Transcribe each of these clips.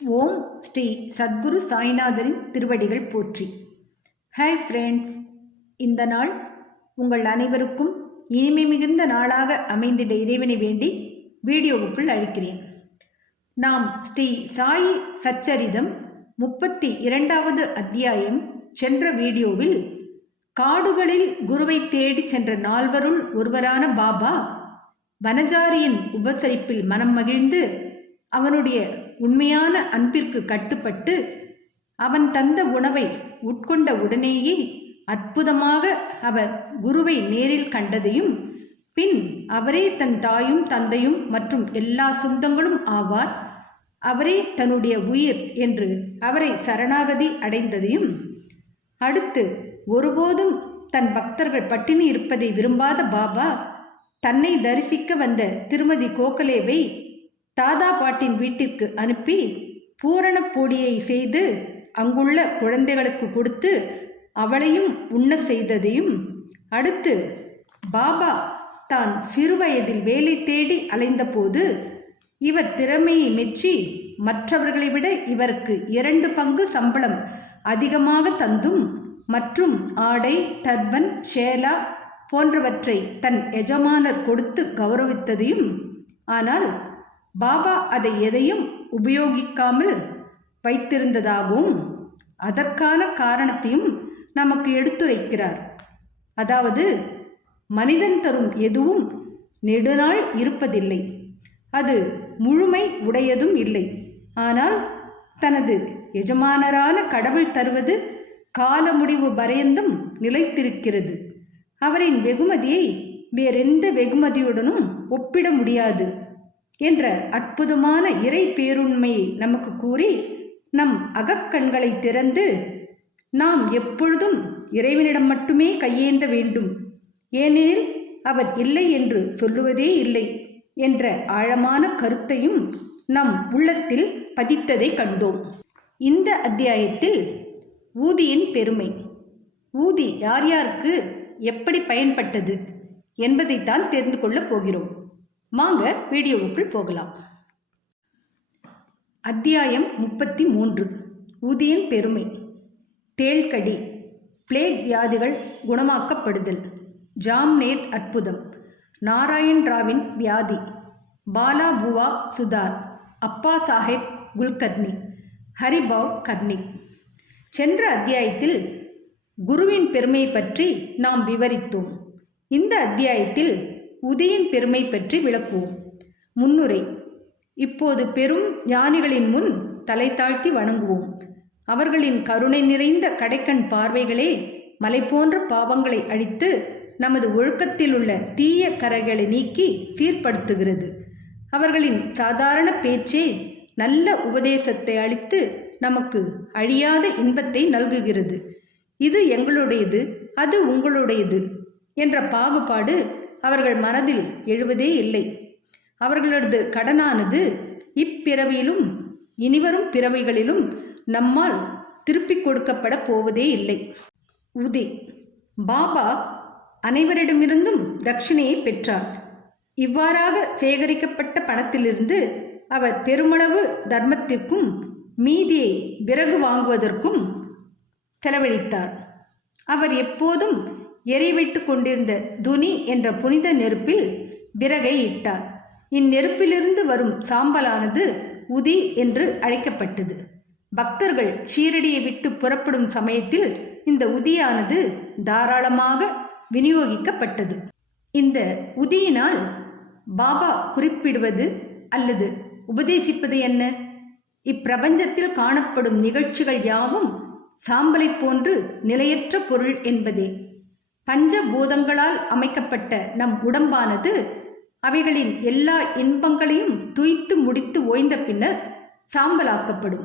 ஓம் ஸ்ரீ சத்குரு சாய்நாதரின் திருவடிகள் போற்றி. Hi friends, இந்த நாள் உங்கள் அனைவருக்கும் இனிமை மிகுந்த நாளாக அமைந்திட இறைவனை வேண்டி வீடியோவுக்குள் அழைக்கிறேன். நாம் ஸ்ரீ சாயி சச்சரிதம் 32வது அத்தியாயம் சென்ற வீடியோவில் காடுகளில் குருவை தேடி சென்ற நால்வருள் ஒருவரான பாபா வனஜாரியின் உபசரிப்பில் மனம் மகிழ்ந்து அவனுடைய உண்மையான அன்பிற்கு கட்டுப்பட்டு அவன் தந்த உணவை உட்கொண்ட உடனேயே அற்புதமாக அவர் குருவை நேரில் கண்டதையும், பின் அவரே தன் தாயும் தந்தையும் மற்றும் எல்லா சொந்தங்களும் ஆவார், அவரே தன்னுடைய உயிர் என்று அவரை சரணாகதி அடைந்ததையும், அடுத்து ஒருபோதும் தன் பக்தர்கள் பட்டினி இருப்பதை விரும்பாத பாபா தன்னை தரிசிக்க வந்த திருமதி கோகலேவை தாதா பாட்டின் வீட்டிற்கு அனுப்பி பூரண போடியை செய்து அங்குள்ள குழந்தைகளுக்கு கொடுத்து அவளையும் உண்ண செய்ததையும், அடுத்து பாபா தான் சிறுவயதில் வேலை தேடி அலைந்தபோது இவர் திறமையை மெச்சி மற்றவர்களை விட இவருக்கு 2 பங்கு சம்பளம் அதிகமாக தந்தும் மற்றும் ஆடை, டர்பன், ஷேலா போன்றவற்றை தன் எஜமானர் கொடுத்து கௌரவித்ததையும், ஆனால் பாபா அதை எதையும் உபயோகிக்காமல் வைத்திருந்ததாகவும் அதற்கான காரணத்தையும் நமக்கு எடுத்துரைக்கிறார். அதாவது, மனிதன் தரும் எதுவும் நெடுநாள் இருப்பதில்லை, அது முழுமை உடையதும் இல்லை. ஆனால் தனது எஜமானரான கடவுள் தருவது கால முடிவு பரியந்தம் நிலைத்திருக்கிறது. அவரின் வெகுமதியை வேறெந்த வெகுமதியுடனும் ஒப்பிட முடியாது என்ற அற்புதமான இறை பேருண்மையை நமக்கு கூறி நம் அகக்கண்களை திறந்து நாம் எப்பொழுதும் இறைவனிடம் மட்டுமே கையேந்த வேண்டும், ஏனெனில் அவர் இல்லை என்று சொல்லுவதே இல்லை என்ற ஆழமான கருத்தையும் நம் உள்ளத்தில் பதித்ததை கண்டோம். இந்த அத்தியாயத்தில் ஊதியின் பெருமை, ஊதி யார் யாருக்கு எப்படி பயன்பட்டது என்பதைத்தான் தெரிந்து கொள்ளப் போகிறோம். வாங்க வீடியோவுக்குள் போகலாம். அத்தியாயம் 33. ஊதியின் பெருமை. தேள்கடி, பிளேக் வியாதிகள் குணமாக்கப்படுதல், ஜாம்நேர் அற்புதம், நாராயண் ராவின் வியாதி, பாலா புவா சுதார், அப்பா சாஹேப் குல்கர்னி, ஹரிபாவ் கர்னிக். சென்ற அத்தியாயத்தில் குருவின் பெருமை பற்றி நாம் விவரித்தோம். இந்த அத்தியாயத்தில் உதியின் பெருமை பற்றி விளக்குவோம். முன்னுரை. இப்போது பெரும் ஞானிகளின் முன் தலை தாழ்த்தி வணங்குவோம். அவர்களின் கருணை நிறைந்த கடைக்கண் பார்வைகளே மலை போன்ற பாவங்களை அழித்து நமது ஒழுக்கத்தில் உள்ள தீய கரைகளை நீக்கி சீர்படுத்துகிறது. அவர்களின் சாதாரண பேச்சே நல்ல உபதேசத்தை அளித்து நமக்கு அழியாத இன்பத்தை நல்குகிறது. இது எங்களுடையது, அது உங்களுடையது என்ற பாகுபாடு அவர்கள் மனதில் எழுவதே இல்லை. அவர்களது கடனானது இப்பிறவியிலும் இனிவரும் பிறவிகளிலும் நம்மால் திருப்பிக் கொடுக்கப்பட போவதே இல்லை. உதி. பாபா அனைவரிடமிருந்தும் தட்சிணையை பெற்றார். இவ்வாறாக சேகரிக்கப்பட்ட பணத்திலிருந்து அவர் பெருமளவு தர்மத்திற்கும் மீதியை விறகு வாங்குவதற்கும் செலவழித்தார். அவர் எப்போதும் எரிவிட்டு கொண்டிருந்த துனி என்ற புனித நெருப்பில் விறகை இட்டார். இந்நெருப்பிலிருந்து வரும் சாம்பலானது உதி என்று அழைக்கப்பட்டது. பக்தர்கள் ஷீரடியை விட்டு புறப்படும் சமயத்தில் இந்த உதியானது தாராளமாக விநியோகிக்கப்பட்டது. இந்த உதியினால் பாபா குறிப்பிடுவது அல்லது உபதேசிப்பது என்ன? இப்பிரபஞ்சத்தில் காணப்படும் நிகழ்ச்சிகள் யாவும் சாம்பலை போன்று நிலையற்ற பொருள் என்பதே. பஞ்சபூதங்களால் அமைக்கப்பட்ட நம் உடம்பானது அவைகளின் எல்லா இன்பங்களையும் துய்த்து முடித்து ஓய்ந்த பின்னர் சாம்பலாக்கப்படும்.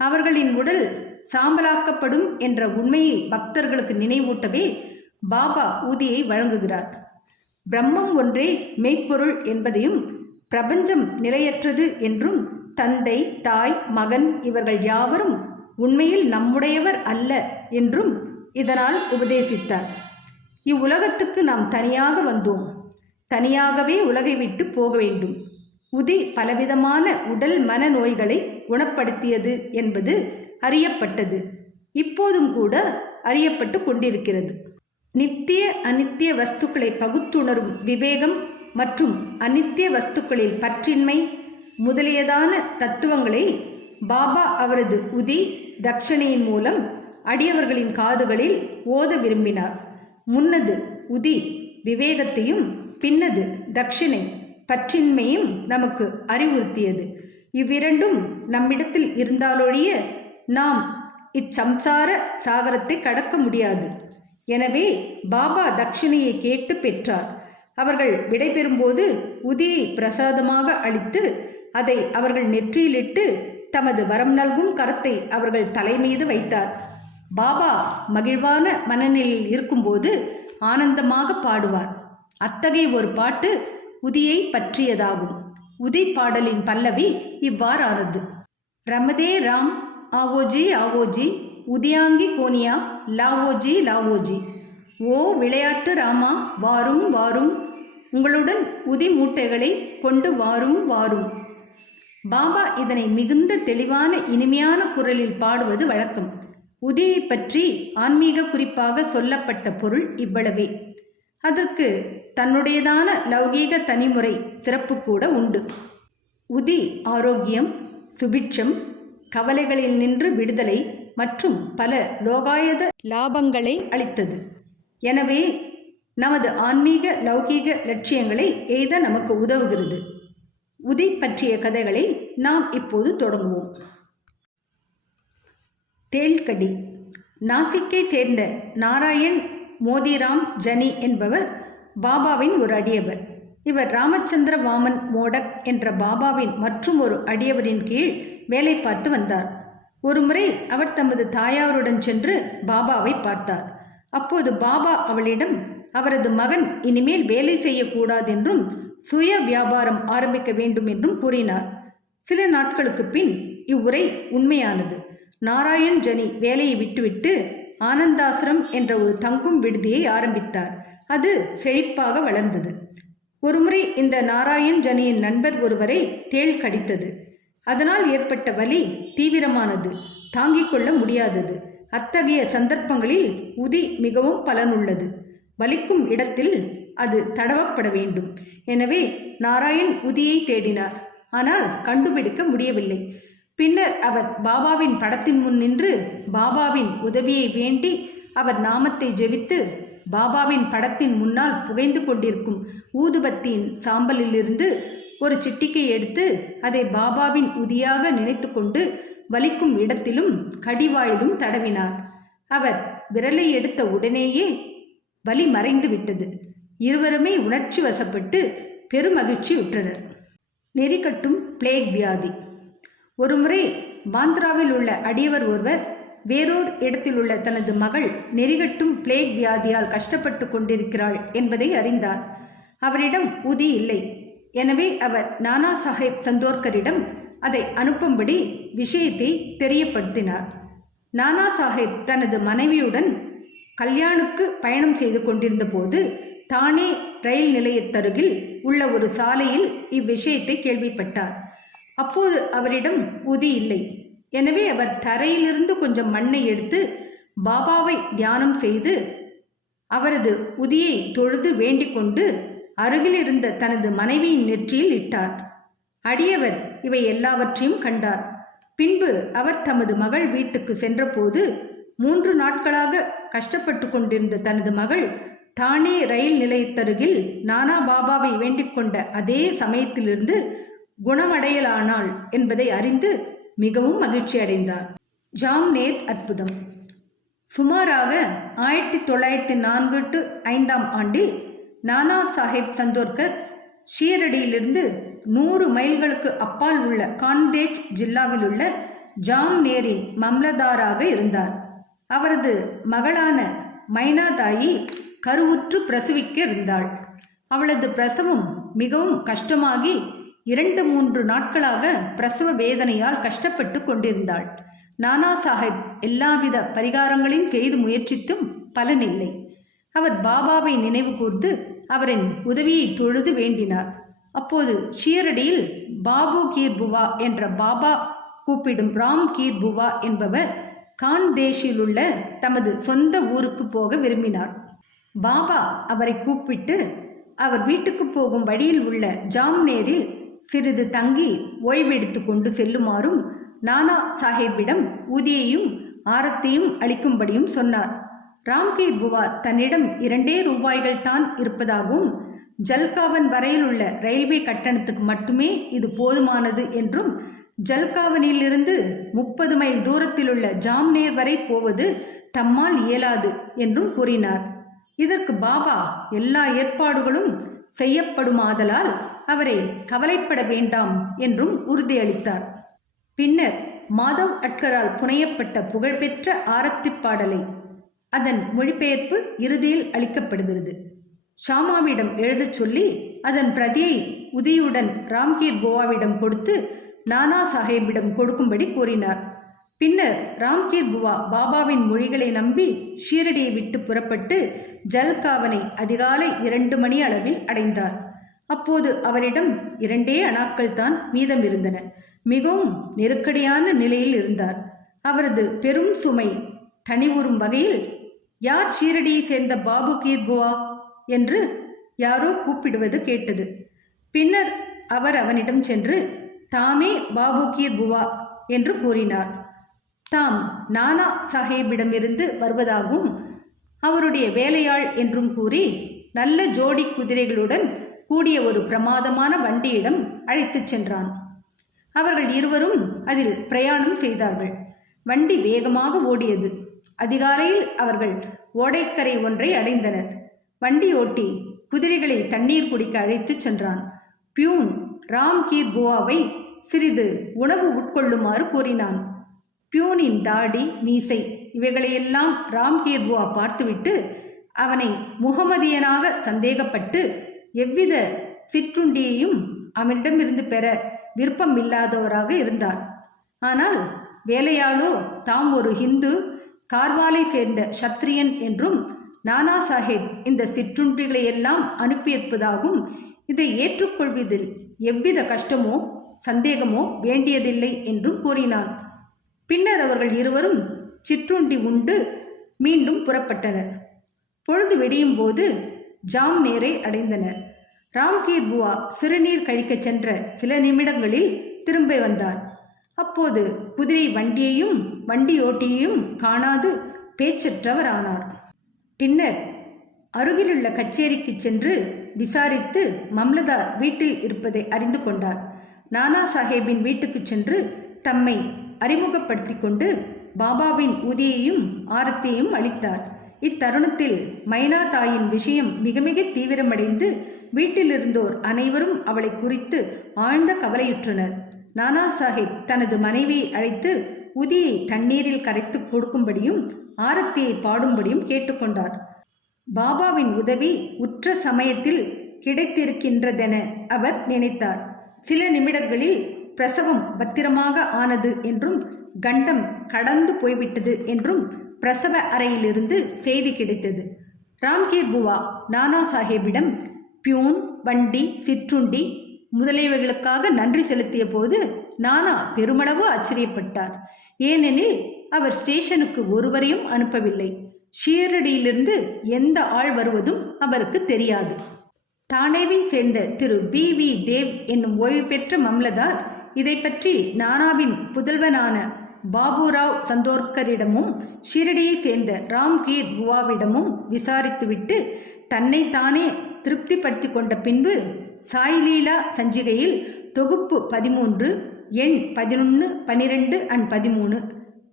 அவர்களின் உடல் சாம்பலாக்கப்படும் என்ற உண்மையை பக்தர்களுக்கு நினைவூட்டவே பாபா ஊதியை வழங்குகிறார். பிரம்மம் ஒன்றே மெய்ப்பொருள் என்பதையும், பிரபஞ்சம் நிலையற்றது என்றும், தந்தை, தாய், மகன் இவர்கள் யாவரும் உண்மையில் நம்முடையவர் அல்ல என்றும் இதனால் உபதேசித்தார். இவ்வுலகத்துக்கு நாம் தனியாக வந்தோம், தனியாகவே உலகை விட்டு போக வேண்டும். உதி பலவிதமான உடல் மன நோய்களை குணப்படுத்தியது என்பது அறியப்பட்டது. இப்போதும் கூட அறியப்பட்டு கொண்டிருக்கிறது. நித்திய அனித்திய வஸ்துக்களை பகுத்துணரும் விவேகம் மற்றும் அனித்திய வஸ்துக்களில் பற்றின்மை முதலியதான தத்துவங்களை பாபா அவரது உதி தட்சணையின் மூலம் அடியவர்களின் காதுகளில் ஓத விரும்பினார். முன்னது உதி விவேகத்தையும் பின்னது தட்சிணை பற்றின்மையும் நமக்கு அறிவுறுத்தியது. இவ்விரண்டும் நம்மிடத்தில் இருந்தாலொழிய நாம் இச்சம்சார சாகரத்தை கடக்க முடியாது. எனவே பாபா தட்சிணையை கேட்டு பெற்றார். அவர்கள் விடைபெறும்போது உதியை பிரசாதமாக அளித்து அதை அவர்கள் நெற்றியிலிட்டு தமது வரம் நல்கும் கரத்தை அவர்கள் தலைமீது வைத்தார். பாபா மகிழ்வான மனநிலையில் இருக்கும்போது ஆனந்தமாக பாடுவார். அத்தகைய ஒரு பாட்டு உதியை பற்றியதாகும். உதி பாடலின் பல்லவி இவ்வாறானது. ரமதே ராம் ஆவோஜி ஆவோஜி, உதியாங்கி கோனியா லாவோஜி லாவோஜி. ஓ விளையாட்டு ராமா வாரும் வாரும், உங்களுடன் உதி மூட்டைகளை கொண்டு வாரும் வாரும். பாபா இதனை மிகுந்த தெளிவான இனிமையான குரலில் பாடுவது வழக்கம். உதியை பற்றி ஆன்மீக குறிப்பாக சொல்லப்பட்ட பொருள் இவ்வளவே. அதற்கு தன்னுடையதான லௌகீக தனிமுறை சிறப்பு கூட உண்டு. உதி ஆரோக்கியம், சுபிட்சம், கவலைகளில் நின்று விடுதலை மற்றும் பல லோகாயத லாபங்களை அளித்தது. எனவே நமது ஆன்மீக லௌகீக லட்சியங்களை எய்த நமக்கு உதவுகிறது. உதி பற்றிய கதைகளை நாம் இப்போது தொடங்குவோம். தேல்கடி. நாசிக்கை சேர்ந்த நாராயண் மோதிராம் ஜனி என்பவர் பாபாவின் ஒரு அடியவர். இவர் ராமச்சந்திர வாமன் மோடக் என்ற பாபாவின் மற்றும் ஒரு அடியவரின் கீழ் வேலை பார்த்து வந்தார். ஒருமுறை அவர் தமது தாயாருடன் சென்று பாபாவை பார்த்தார். அப்போது பாபா அவளிடம் அவரது மகன் இனிமேல் வேலை செய்யக்கூடாதென்றும் சுய வியாபாரம் ஆரம்பிக்க வேண்டும் என்றும் கூறினார். சில நாட்களுக்கு பின் இவ்வுரை உண்மையானது. நாராயண் ஜனி வேலையை விட்டுவிட்டு ஆனந்தாசிரம் என்ற ஒரு தங்கும் விடுதியை ஆரம்பித்தார். அது செழிப்பாக வளர்ந்தது. ஒருமுறை இந்த நாராயண் ஜனியின் நண்பர் ஒருவரை தேள் கடித்தது. அதனால் ஏற்பட்ட வலி தீவிரமானது, தாங்கிக் கொள்ள முடியாதது. அத்தகைய சந்தர்ப்பங்களில் உதி மிகவும் பலனுள்ளது. வலிக்கும் இடத்தில் அது தடவப்பட வேண்டும். எனவே நாராயண் உதியை தேடினார். ஆனால் கண்டுபிடிக்க முடியவில்லை. பின்னர் அவர் பாபாவின் படத்தின் முன் நின்று பாபாவின் உதவியை வேண்டி அவர் நாமத்தை ஜெபித்து பாபாவின் படத்தின் முன்னால் புகைந்து கொண்டிருக்கும் ஊதுபத்தியின் சாம்பலிலிருந்து ஒரு சிட்டிக்கை எடுத்து அதை பாபாவின் உதியாக நினைத்து கொண்டு வலிக்கும் இடத்திலும் கடிவாயிலும் தடவினார். அவர் விரலை எடுத்த உடனேயே வலி மறைந்து விட்டது. இருவருமே உணர்ச்சி வசப்பட்டு பெருமகிழ்ச்சி உற்றனர். நெறிகட்டும் பிளேக் வியாதி. ஒருமுறை பாந்திராவில் உள்ள அடியவர் ஒருவர் வேறோர் இடத்தில் உள்ள தனது மகள் நெறிகட்டும் பிளேக் வியாதியால் கஷ்டப்பட்டு கொண்டிருக்கிறாள் என்பதை அறிந்தார். அவரிடம் உதி இல்லை. எனவே அவர் நானா சாஹேப் சந்தோர்கரிடம் அதை அனுப்பும்படி விஷயத்தை தெரியப்படுத்தினார். நானா சாஹேப் தனது மனைவியுடன் கல்யாணுக்கு பயணம் செய்து கொண்டிருந்த போது தானே ரயில் நிலையத்தருகில் உள்ள ஒரு சாலையில் இவ்விஷயத்தை கேள்விப்பட்டார். அப்போது அவரிடம் உதி இல்லை. எனவே அவர் தரையிலிருந்து கொஞ்சம் மண்ணை எடுத்து பாபாவை தியானம் செய்து அவரது உதியை தொழுது வேண்டிக் கொண்டு அருகில் இருந்த தனது மனைவியின் நெற்றியில் இட்டார். அடியவர் இவை எல்லாவற்றையும் கண்டார். பின்பு அவர் தமது மகள் வீட்டுக்கு சென்றபோது 3 நாட்களாக கஷ்டப்பட்டு கொண்டிருந்த தனது மகள் தானே ரயில் நிலையத்தருகில் நானா பாபாவை வேண்டிக் கொண்ட அதே சமயத்திலிருந்து குணமடையலானாள் என்பதை அறிந்து மிகவும் மகிழ்ச்சி அடைந்தார். ஜாம்நேர் அற்புதம். சுமாராக 1904-5 ஆண்டில் நானா சாஹேப் சந்தோர்கர் ஷீரடியிலிருந்து 100 மைல்களுக்கு அப்பால் உள்ள கான்தேஷ் ஜில்லாவில் உள்ள ஜாம்நேரின் மம்லதாராக இருந்தார். அவரது மகளான மைனாதாயி கருவுற்று பிரசவிக்க இருந்தாள். அவளது பிரசவம் மிகவும் கஷ்டமாகி 2-3 நாட்களாக பிரசவ வேதனையால் கஷ்டப்பட்டு கொண்டிருந்தாள். நானா சாஹேப் எல்லாவித பரிகாரங்களையும் செய்து முயற்சித்தும் பலனில்லை. அவர் பாபாவை நினைவு கூர்ந்து அவரின் உதவியை தொழுது வேண்டினார். அப்போது ஷீரடியில் பாபு கீர் புவா என்ற பாபா கூப்பிடும் ராம் கீர் புவா என்பவர் கான்தேஷில் உள்ள தமது சொந்த ஊருக்கு போக விரும்பினார். பாபா அவரை கூப்பிட்டு அவர் வீட்டுக்கு போகும் வழியில் உள்ள ஜாம்நேரில் சிறிது தங்கி ஓய்வெடுத்து கொண்டு செல்லுமாறும் நானா சாஹேபிடம் ஊதியையும் ஆரத்தையும் அளிக்கும்படியும் சொன்னார். ராம்கீர் புவா தன்னிடம் 2 ரூபாய்கள் தான் இருப்பதாகவும் ஜல்காவன் வரையில் உள்ள ரயில்வே கட்டணத்துக்கு மட்டுமே இது போதுமானது என்றும் ஜல்காவனிலிருந்து 30 மைல் தூரத்தில் உள்ள ஜாம்நேர் வரை போவது தம்மால் இயலாது என்றும் கூறினார். இதற்கு பாபா எல்லா ஏற்பாடுகளும் செய்யப்படுமாதலால் அவரை கவலைப்பட வேண்டாம் என்றும் உறுதியளித்தார். பின்னர் மாதவ் அட்கரால் புனையப்பட்ட புகழ்பெற்ற ஆரத்தி பாடலை அதன் மொழிபெயர்ப்பு இறுதியில் அளிக்கப்படுகிறது. ஷாமாவிடம் எழுதச் சொல்லி அதன் பிரதியை உதியுடன் ராம்கீர் புவாவிடம் கொடுத்து நானா சாஹேபிடம் கொடுக்கும்படி கூறினார். பின்னர் ராம்கீர் புவா பாபாவின் மொழிகளை நம்பி ஷீரடியை விட்டு புறப்பட்டு ஜல்காவனை அதிகாலை 2 மணி அளவில் அடைந்தார். அப்போது அவரிடம் 2 அணாக்கள் தான் மீதம் இருந்தன. மிகவும் நெருக்கடியான நிலையில் இருந்தார். அவரது பெரும் சுமை தனிவுறும் வகையில், யார் ஷீரடியை சேர்ந்த பாபு கீர் புவா என்று யாரோ கூப்பிடுவது கேட்டது. பின்னர் அவர் அவனிடம் சென்று தாமே பாபு கீர் புவா என்று கூறினார். தாம் நானா சாஹேபிடமிருந்து வருவதாகவும் அவருடைய வேலையாள் என்றும் கூறி நல்ல ஜோடி குதிரைகளுடன் கூடிய ஒரு பிரமாதமான வண்டியிடம் அழைத்துச் சென்றான். அவர்கள் இருவரும் அதில் பிரயாணம் செய்தார்கள். வண்டி வேகமாக ஓடியது. அதிகாலையில் அவர்கள் ஓடைக்கரை ஒன்றை அடைந்தனர். வண்டி ஓட்டி குதிரைகளை தண்ணீர் குடிக்க அழைத்துச் சென்றான். பியூன் ராம்கீர் புவாவை சிறிது உணவு உட்கொள்ளுமாறு கூறினான். பியூனின் தாடி, மீசை இவைகளையெல்லாம் ராம்கீர் புவா பார்த்துவிட்டு அவனை முகமதியனாக சந்தேகப்பட்டு எவ்வித சிற்றுண்டியையும் அவனிடமிருந்து பெற விருப்பமில்லாதவராக இருந்தார். ஆனால் வேலையாளோ தாம் ஒரு ஹிந்து கார்வாலை சேர்ந்த சத்திரியன் என்றும் நானா சாஹேப் இந்த சிற்றுண்டிகளையெல்லாம் அனுப்பியிருப்பதாகவும் இதை ஏற்றுக்கொள்வதில் எவ்வித கஷ்டமோ சந்தேகமோ வேண்டியதில்லை என்றும் கூறினான். பின்னர் அவர்கள் இருவரும் சிற்றுண்டி உண்டு மீண்டும் புறப்பட்டனர். பொழுது வெடியும் போது ஜாம்நேரை அடைந்தனர். ராம்கீர் புவா சிறுநீர் கழிக்கச் சென்ற சில நிமிடங்களில் திரும்ப வந்தார். அப்போது குதிரை வண்டியையும் வண்டியோட்டியையும் காணாது பேச்சற்றவரானார். பின்னர் அருகிலுள்ள கச்சேரிக்கு சென்று விசாரித்து மம்லதார் வீட்டில் இருப்பதை அறிந்து கொண்டார். நானா சாஹேபின் வீட்டுக்கு சென்று தம்மை அறிமுகப்படுத்தி கொண்டு பாபாவின் ஊதியையும் ஆரத்தியையும் அளித்தார். இத்தருணத்தில் மைனா தாயின் விஷயம் மிக மிக தீவிரமடைந்து வீட்டிலிருந்தோர் அனைவரும் அவளை குறித்து ஆழ்ந்த கவலையுற்றனர். நானா சாஹேப் தனது மனைவியை அழைத்து உதியை தண்ணீரில் கரைத்து கொடுக்கும்படியும் ஆரத்தியை பாடும்படியும் கேட்டுக்கொண்டார். பாபாவின் உதவி உற்ற சமயத்தில் கிடைத்திருக்கின்றதென அவர் நினைத்தார். சில நிமிடங்களில் பிரசவம் பத்திரமாக ஆனது என்றும் கண்டம் கடந்து போய்விட்டது என்றும் பிரசவ அறையிலிருந்து செய்தி கிடைத்தது. ராம்கீர் புவா நானா சாஹேபிடம் பியூன், வண்டி, சிற்றுண்டி முதலியவைகளுக்காக நன்றி செலுத்திய போது நானா பெருமளவு ஆச்சரியப்பட்டார். ஏனெனில் அவர் ஸ்டேஷனுக்கு ஒருவரையும் அனுப்பவில்லை. ஷீரடியிலிருந்து எந்த ஆள் வருவதும் அவருக்கு தெரியாது. தானேவை சேர்ந்த திரு B.V. தேவ் என்னும் ஓய்வு பெற்ற மம்லதார் இதை பற்றி நானாவின் புதல்வனான பாபுராவ் சந்தோர்கரிடமும் ஷீரடியை சேர்ந்த ராம்கீர் புவாவிடமும் விசாரித்துவிட்டு தன்னை தானே திருப்திப்படுத்தி கொண்ட பின்பு சாய்லீலா சஞ்சிகையில் தொகுப்பு 13 எண் 11, 12 and 13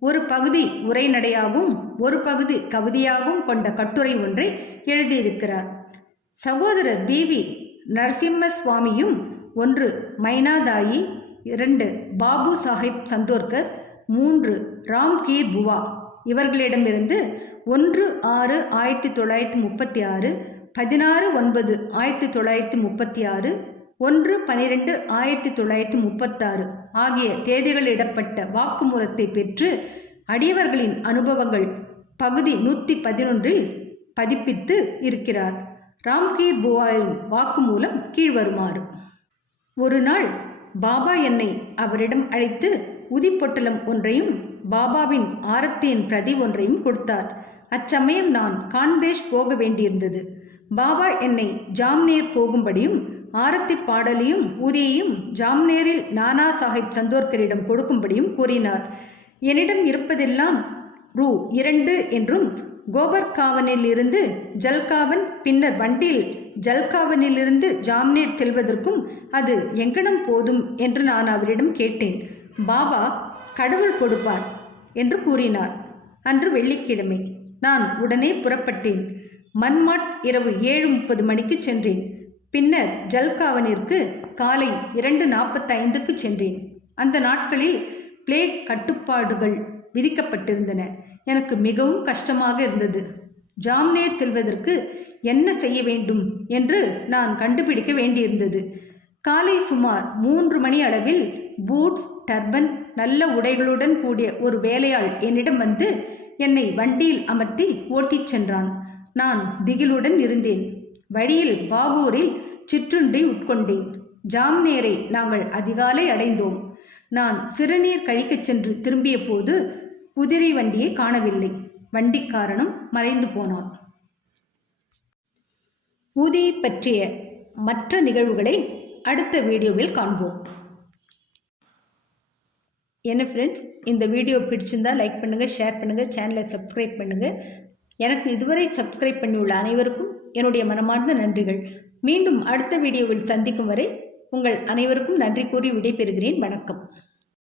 ஒரு பகுதி உரைநடையாகவும் ஒரு பகுதி கவிதையாகவும் கொண்ட கட்டுரை ஒன்றை எழுதியிருக்கிறார். சகோதரர் B.V. நரசிம்ம சுவாமியும் 1 மைனாதாயி, 2 பாபு சாஹிப் சந்தோர்கர், 3 ராம்கீர் புவா இவர்களிடமிருந்து 1/6/1936, 16/9/1936, 1/12/1936 ஆகிய தேதிகளிடப்பட்ட வாக்குமூலத்தை பெற்று அடியவர்களின் அனுபவங்கள் பகுதி 111 பதிப்பித்து இருக்கிறார். ராம்கீர் புவாவின் வாக்குமூலம் கீழ்வருமாறு. ஒரு நாள் பாபா என்னை அவரிடம் அழைத்து உதிப்பொட்டலம் ஒன்றையும் பாபாவின் ஆரத்தியின் பிரதி ஒன்றையும் கொடுத்தார். அச்சமயம் நான் கான்தேஷ் போக வேண்டியிருந்தது. பாபா என்னை ஜாம்னேர் போகும்படியும் ஆரத்தி பாடலையும் ஊதியையும் ஜாம்னேரில் நானா சாஹிப் சந்தோர்கரிடம் கொடுக்கும்படியும் கூறினார். என்னிடம் இருப்பதெல்லாம் ரூ. 2 என்றும் கோபர்காவனிலிருந்து ஜல்காவன் பின்னர் வண்டியில் ஜல்காவனிலிருந்து ஜாம்னேர் செல்வதற்கும் அது எங்கனம் போதும் என்று நான் அவரிடம் கேட்டேன். பாபா கடவுள் கொடுப்பார் என்று கூறினார். அன்று வெள்ளிக்கிழமை. நான் உடனே புறப்பட்டேன். மன்மாட் இரவு 7:30 மணிக்கு சென்றேன். பின்னர் ஜல்காவனிற்கு காலை 2:45க்கு சென்றேன். அந்த நாட்களில் பிளேக் கட்டுப்பாடுகள் விதிக்கப்பட்டிருந்தன. எனக்கு மிகவும் கஷ்டமாக இருந்தது. ஜாம்னேர் செல்வதற்கு என்ன செய்ய வேண்டும் என்று நான் கண்டுபிடிக்க வேண்டியிருந்தது. காலை சுமார் 3 மணி அளவில் பூட்ஸ், டர்பன், நல்ல உடைகளுடன் கூடிய ஒரு வேலையாள் என்னிடம் வந்து என்னை வண்டியில் அமர்த்தி ஓட்டிச் சென்றான். நான் திகிலுடன் இருந்தேன். வழியில் பாகூரில் சிற்றுண்டி உட்கொண்டேன். ஜாம்னேரை நாங்கள் அதிகாலை அடைந்தோம். நான் சிறுநீர் கழிக்கச் சென்று திரும்பிய போது குதிரை வண்டியை காணவில்லை. வண்டிக்காரனும் மறைந்து போனான். ஊதியை பற்றிய மற்ற நிகழ்வுகளை அடுத்த வீடியோவில் காண்போம். என்ன ஃப்ரெண்ட்ஸ், இந்த வீடியோ பிடிச்சிருந்தால் லைக் பண்ணுங்கள், ஷேர் பண்ணுங்கள், சேனலை சப்ஸ்கிரைப் பண்ணுங்கள். எனக்கு இதுவரை சப்ஸ்கிரைப் பண்ணியுள்ள அனைவருக்கும் என்னுடைய மனமார்ந்த நன்றிகள். மீண்டும் அடுத்த வீடியோவில் சந்திக்கும் வரை உங்கள் அனைவருக்கும் நன்றி கூறி விடைபெறுகிறேன். வணக்கம்.